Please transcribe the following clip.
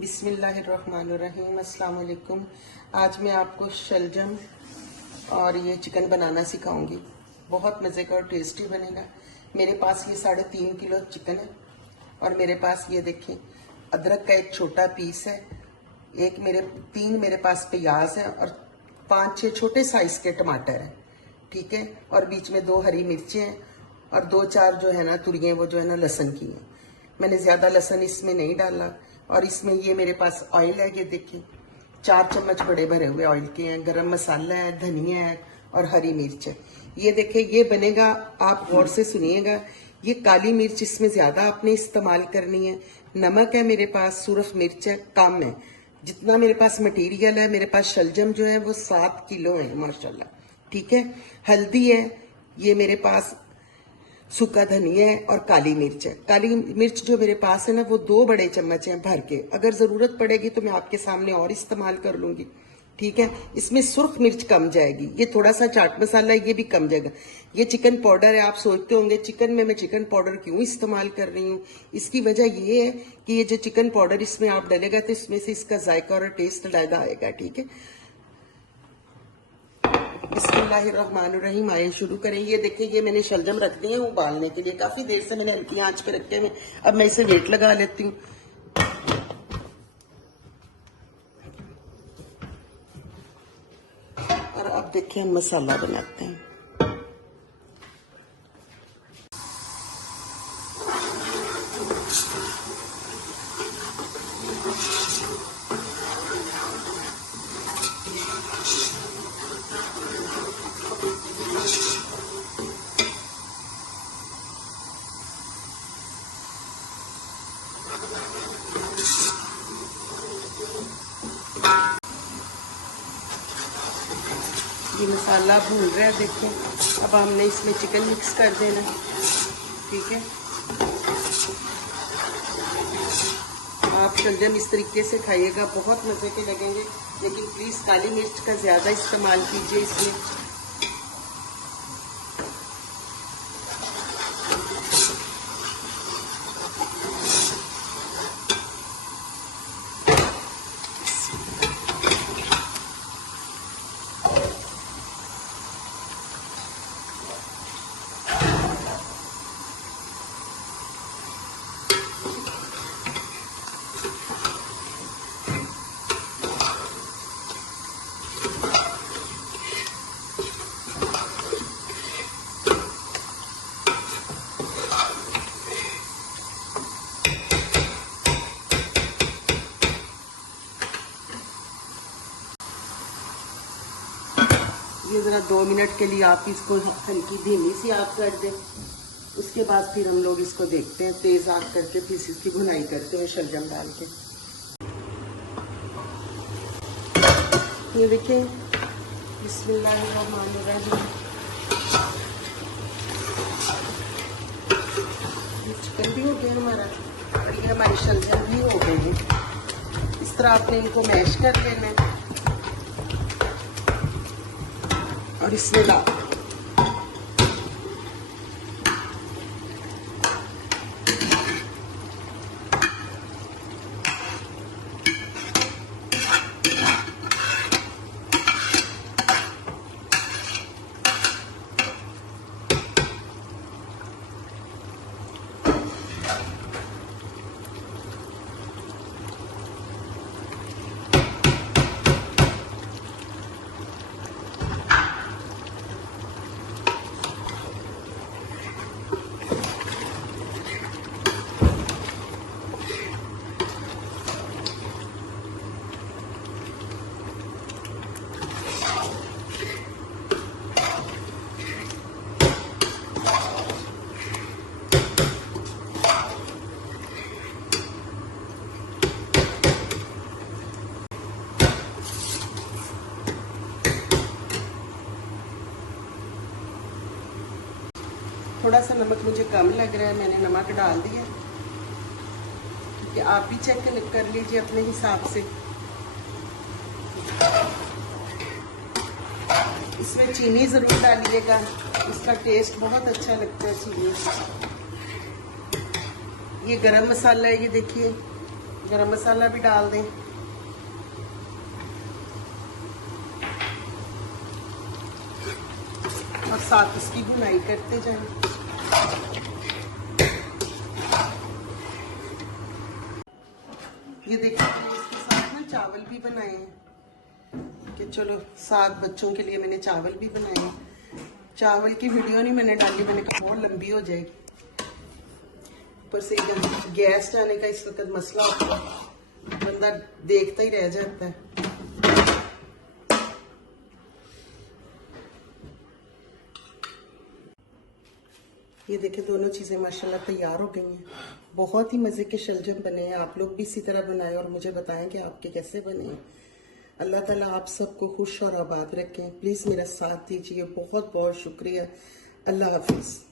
बिस्मिल्लाहिर्रहमानिर्रहीम, अस्सलाम वालेकुम। आज मैं आपको शलजम और ये चिकन बनाना सिखाऊंगी। बहुत मज़े का और टेस्टी बनेगा। मेरे पास ये 3.5 किलो चिकन है और मेरे पास ये देखें अदरक का एक छोटा पीस है, तीन मेरे पास प्याज है और 5-6 छोटे साइज के टमाटर हैं, ठीक है। और बीच में 2 हरी मिर्चें हैं और 2-4 जो है ना तुरियाँ, वो जो है ना लहसुन की हैं। मैंने ज़्यादा लहसुन इसमें नहीं डाला। और इसमें ये मेरे पास ऑयल है, ये देखिए 4 चम्मच बड़े भरे हुए ऑयल के हैं। गरम मसाला है, धनिया है और हरी मिर्च है। ये देखिए ये बनेगा, आप गौर से सुनिएगा। ये काली मिर्च इसमें ज़्यादा आपने इस्तेमाल करनी है। नमक है मेरे पास, सुरख मिर्च है कम है। जितना मेरे पास मटेरियल है, मेरे पास शलजम जो है वो 7 किलो है माशाल्लाह, ठीक है। हल्दी है, ये मेरे पास सूखा धनिया है और काली मिर्च है। काली मिर्च जो मेरे पास है ना वो 2 बड़े चम्मच हैं भर के। अगर ज़रूरत पड़ेगी तो मैं आपके सामने और इस्तेमाल कर लूँगी, ठीक है। इसमें सुर्ख मिर्च कम जाएगी। ये थोड़ा सा चाट मसाला है, ये भी कम जाएगा। ये चिकन पाउडर है। आप सोचते होंगे चिकन में मैं चिकन पाउडर क्यों इस्तेमाल कर रही हूँ। इसकी वजह ये है कि ये जो चिकन पाउडर इसमें आप डालेगा तो इसमें से इसका जायका और टेस्ट अलग आएगा, ठीक है। बिस्मिल्लाहिर्रहमानिर्रहीम, आइए शुरू करें। ये देखिए ये मैंने शलजम रख दिए हैं उबालने के लिए। काफी देर से मैंने हल्की आंच पे रखे हुए। अब मैं इसे वेट लगा लेती हूँ। और अब देखिए हम मसाला बनाते हैं। ये मसाला भून रहा है, देखो। अब हमने इसमें चिकन मिक्स कर देना, ठीक है। आप शलजम इस तरीके से खाइएगा, बहुत मज़े के लगेंगे। लेकिन प्लीज़ काली मिर्च का ज़्यादा इस्तेमाल कीजिए इसमें। ये ज़रा 2 मिनट के लिए आप इसको हल्की धीमी सी आग कर दें। उसके बाद फिर हम लोग इसको देखते हैं, तेज़ आग करके फिर इसकी भुनाई करते हैं शलजम डाल के। ये देखें, बिस्मिल्लाहिर्रहमानिर्रहीम। ये चिकन भी हो गया हमारा और ये हमारे शलजम भी हो गए हैं। इस तरह आपने इनको मैश कर लेना है और इसमें ला थोड़ा सा नमक मुझे कम लग रहा है, मैंने नमक डाल दिया, क्योंकि आप भी चेक कर लीजिए अपने हिसाब से। इसमें चीनी ज़रूर डालिएगा, इसका टेस्ट बहुत अच्छा लगता है चीनी। ये गरम मसाला है, ये देखिए गरम मसाला भी डाल दें। और साथ इसकी भुनाई करते जाएं। ये देखिए इसके साथ ना चावल भी बनाए हैं कि चलो साथ बच्चों के लिए मैंने चावल भी बनाए हैं। चावल की वीडियो नहीं मैंने डाली, मैंने कहा बहुत लंबी हो जाएगी, ऊपर से गैस जाने का इस वक्त मसला होता है, बंदा देखता ही रह जाता है। ये देखिए दोनों चीज़ें माशाल्लाह तैयार हो गई हैं। बहुत ही मज़े के शलजम बने हैं। आप लोग भी इसी तरह बनाएं और मुझे बताएं कि आपके कैसे बने हैं। अल्लाह ताला आप सबको खुश और आबाद रखें। प्लीज़ मेरा साथ दीजिए। बहुत बहुत शुक्रिया। अल्लाह हाफिज़।